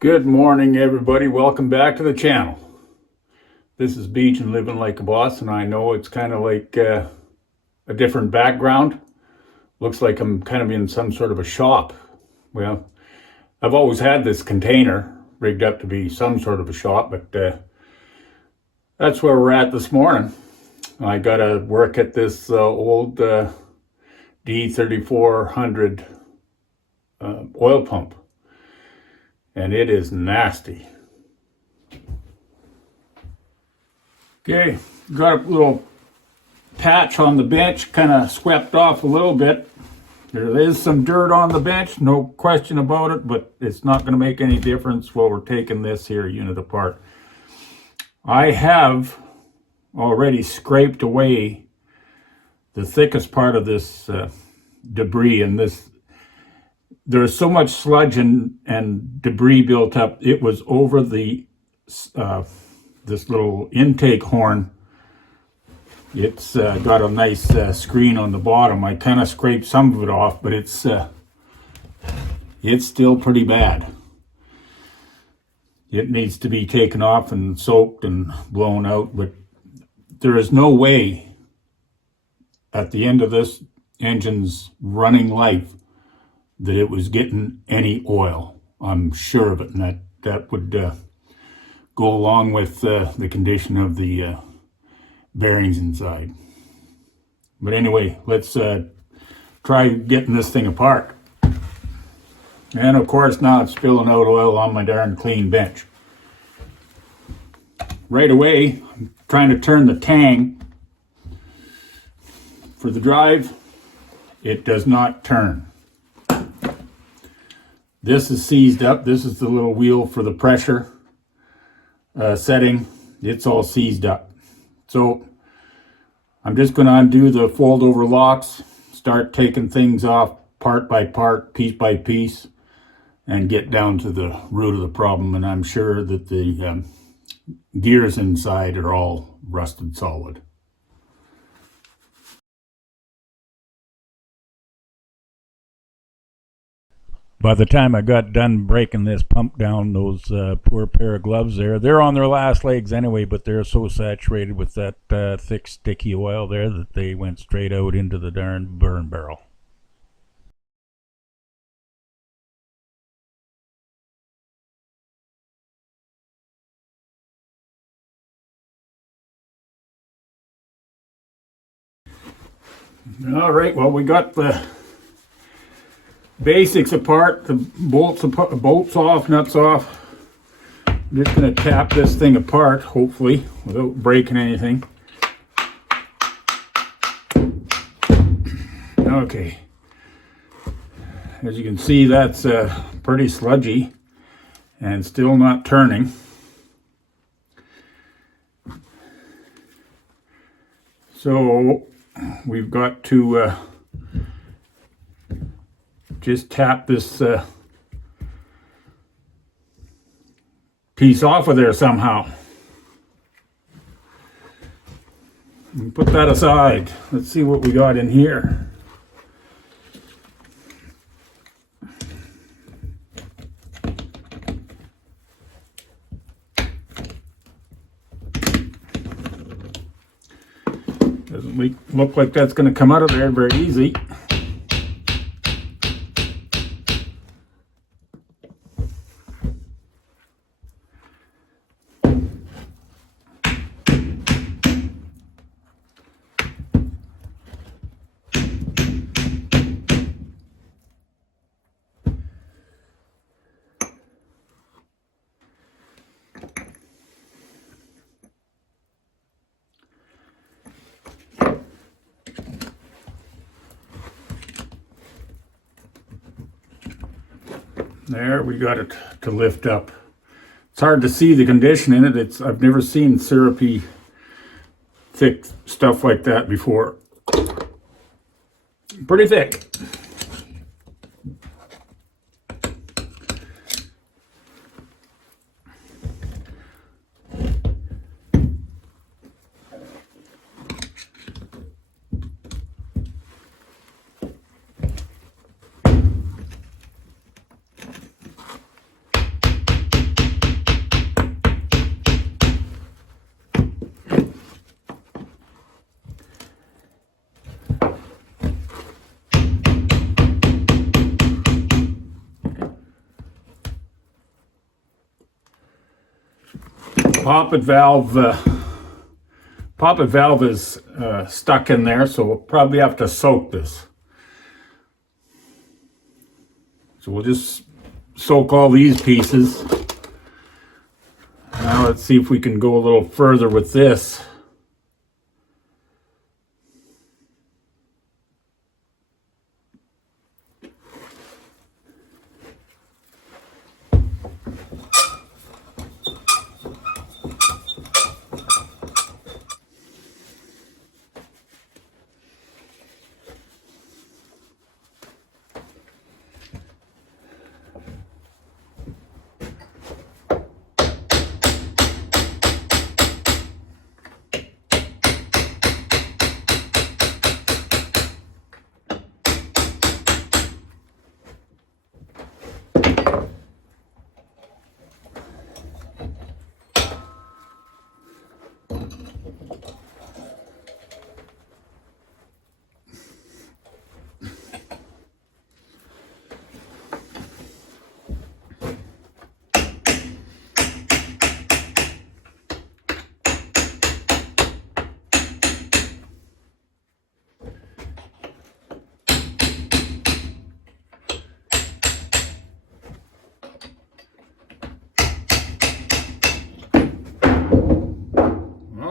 Good morning, everybody. Welcome back to the channel. This is Beach and Living Like a Boss, and I know it's kind of like a different background. Looks like I'm kind of in some sort of a shop. Well, I've always had this container rigged up to be some sort of a shop, but that's where we're at this morning. I got to work at this old D3400 oil pump. And it is nasty. Okay, got a little patch on the bench, kind of swept off a little bit. There is some dirt on the bench, no question about it, but it's not going to make any difference while we're taking this here unit apart. I have already scraped away the thickest part of this debris, and there's so much sludge and debris built up. It was over the this little intake horn. It's got a nice screen on the bottom. I kind of scraped some of it off, but it's still pretty bad. It needs to be taken off and soaked and blown out, but there is no way at the end of this engine's running life that it was getting any oil. I'm sure of it, and that would go along with the condition of the bearings inside. But anyway, let's try getting this thing apart. And of course, now it's spilling out oil on my darn clean bench. Right away, I'm trying to turn the tang for the drive. It does not turn. This is seized up. This is the little wheel for the pressure setting. It's all seized up. So I'm just going to undo the fold over locks, start taking things off part by part, piece by piece, and get down to the root of the problem. And I'm sure that the gears inside are all rusted solid. By the time I got done breaking this pump down, those poor pair of gloves they're on their last legs anyway, but they're so saturated with that thick, sticky oil there that they went straight out into the darn burn barrel. All right, well, we got the basics apart, the bolts off, nuts off. I'm just going to tap this thing apart, hopefully, without breaking anything. Okay. As you can see, that's pretty sludgy and still not turning. So we've got to just tap this piece off of there somehow. And put that aside. Let's see what we got in here. Doesn't look like that's going to come out of there very easy. There, we got it to lift up. It's hard to see the condition in it. I've never seen syrupy, thick stuff like that before. Pretty thick. poppet valve is stuck in there, so we'll probably have to soak this. So we'll just soak all these pieces. Now let's see if we can go a little further with this.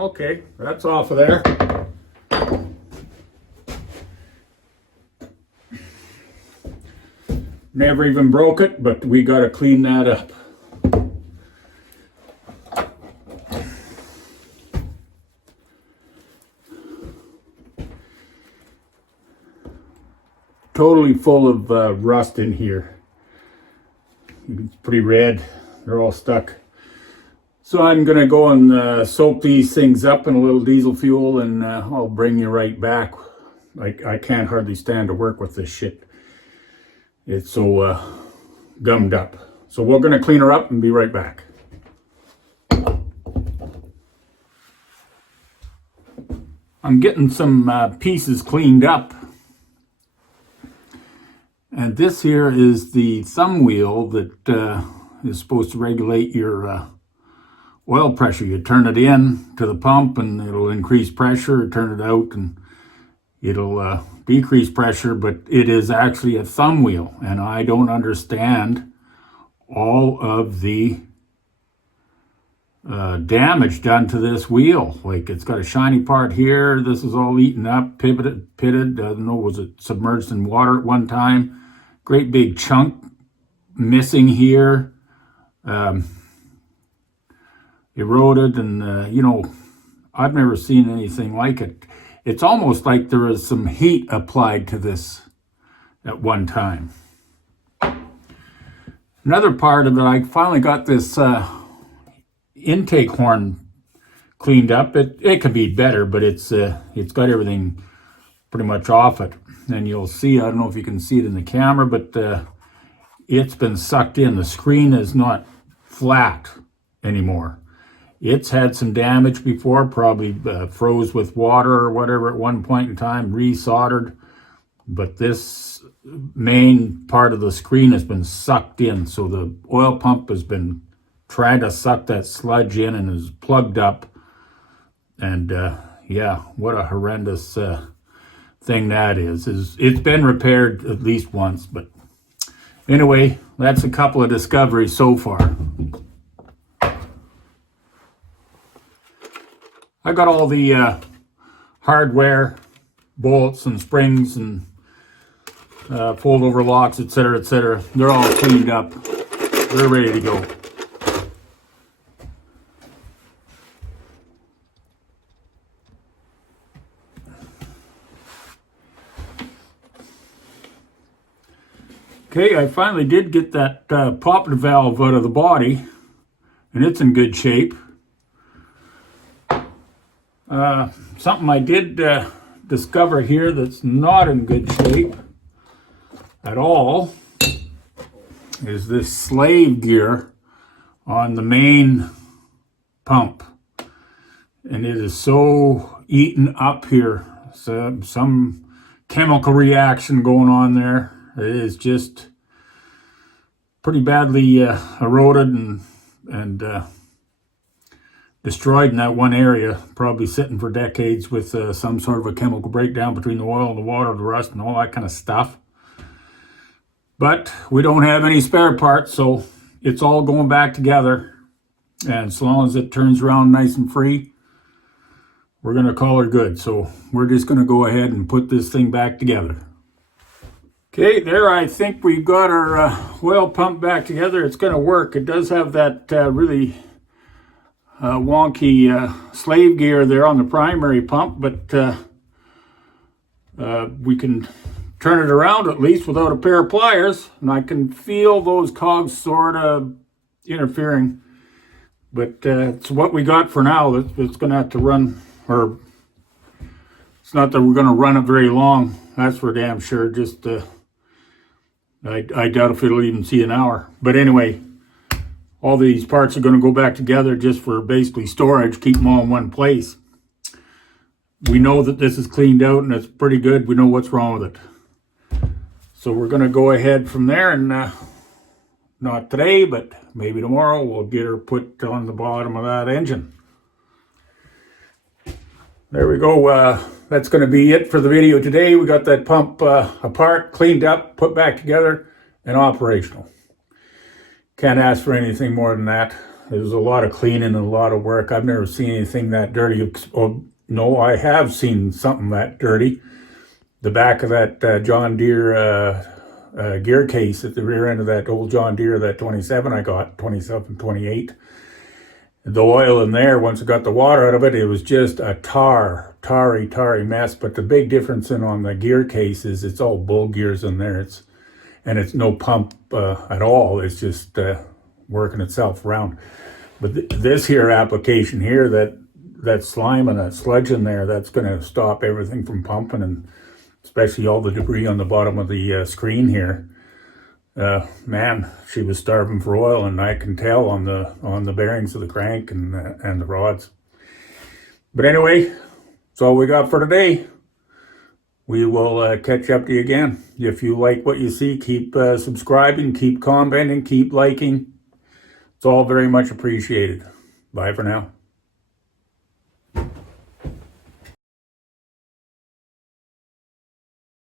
Okay, that's off of there. Never even broke it, but we got to clean that up. Totally full of rust in here. It's pretty red. They're all stuck. So I'm going to go and soak these things up in a little diesel fuel, and I'll bring you right back. I can't hardly stand to work with this shit. It's so gummed up. So we're going to clean her up and be right back. I'm getting some pieces cleaned up. And this here is the thumb wheel that is supposed to regulate your oil pressure. You turn it in to the pump and it'll increase pressure, turn it out and it'll decrease pressure, but it is actually a thumb wheel, and I don't understand all of the damage done to this wheel. Like, it's got a shiny part here, this is all eaten up, pitted, I don't know, was it submerged in water at one time? Great big chunk missing here. Eroded, and you know, I've never seen anything like it. It's almost like there is some heat applied to this at one time. Another part of it, I finally got this intake horn cleaned up. It could be better, but it's got everything pretty much off it. And you'll see, I don't know if you can see it in the camera, but it's been sucked in. The screen is not flat anymore. It's had some damage before, probably froze with water or whatever at one point in time, re-soldered. But this main part of the screen has been sucked in. So the oil pump has been trying to suck that sludge in and is plugged up. And yeah, what a horrendous thing that is. It's been repaired at least once. But anyway, that's a couple of discoveries so far. I got all the hardware, bolts and springs and fold over locks, etc., etc. They're all cleaned up. They're ready to go. Okay, I finally did get that poppet valve out of the body, and it's in good shape. Something I did discover here that's not in good shape at all is this slave gear on the main pump. And it is so eaten up here. So some chemical reaction going on there. It is just pretty badly eroded and destroyed in that one area, probably sitting for decades with some sort of a chemical breakdown between the oil and the water, the rust and all that kind of stuff. But we don't have any spare parts, so it's all going back together. And as long as it turns around nice and free, we're going to call her good. So we're just going to go ahead and put this thing back together. Okay, there I think we've got our oil pump back together. It's going to work. It does have that really wonky slave gear there on the primary pump, but we can turn it around at least without a pair of pliers, and I can feel those cogs sort of interfering. But it's what we got for now. It's going to have to run, or it's not that we're going to run it very long. That's for damn sure. Just I doubt if it'll even see an hour. But anyway, all these parts are going to go back together just for basically storage, keep them all in one place. We know that this is cleaned out and it's pretty good. We know what's wrong with it. So we're going to go ahead from there, and not today, but maybe tomorrow we'll get her put on the bottom of that engine. There we go. That's going to be it for the video today. We got that pump apart, cleaned up, put back together, and operational. Can't ask for anything more than that. There's a lot of cleaning and a lot of work. I've never seen anything that dirty. Oh, no, I have seen something that dirty. The back of that John Deere gear case at the rear end of that old John Deere, that 27 I got, 27, 28. The oil in there, once it got the water out of it, it was just a tarry mess. But the big difference on the gear case is it's all bull gears in there. And it's no pump at all. It's just working itself around. But this here application here, that slime and that sludge in there, that's going to stop everything from pumping, and especially all the debris on the bottom of the screen here. Man, she was starving for oil, and I can tell on the bearings of the crank and the rods. But anyway, that's all we got for today. We will catch up to you again. If you like what you see, keep subscribing, keep commenting, keep liking. It's all very much appreciated. Bye for now.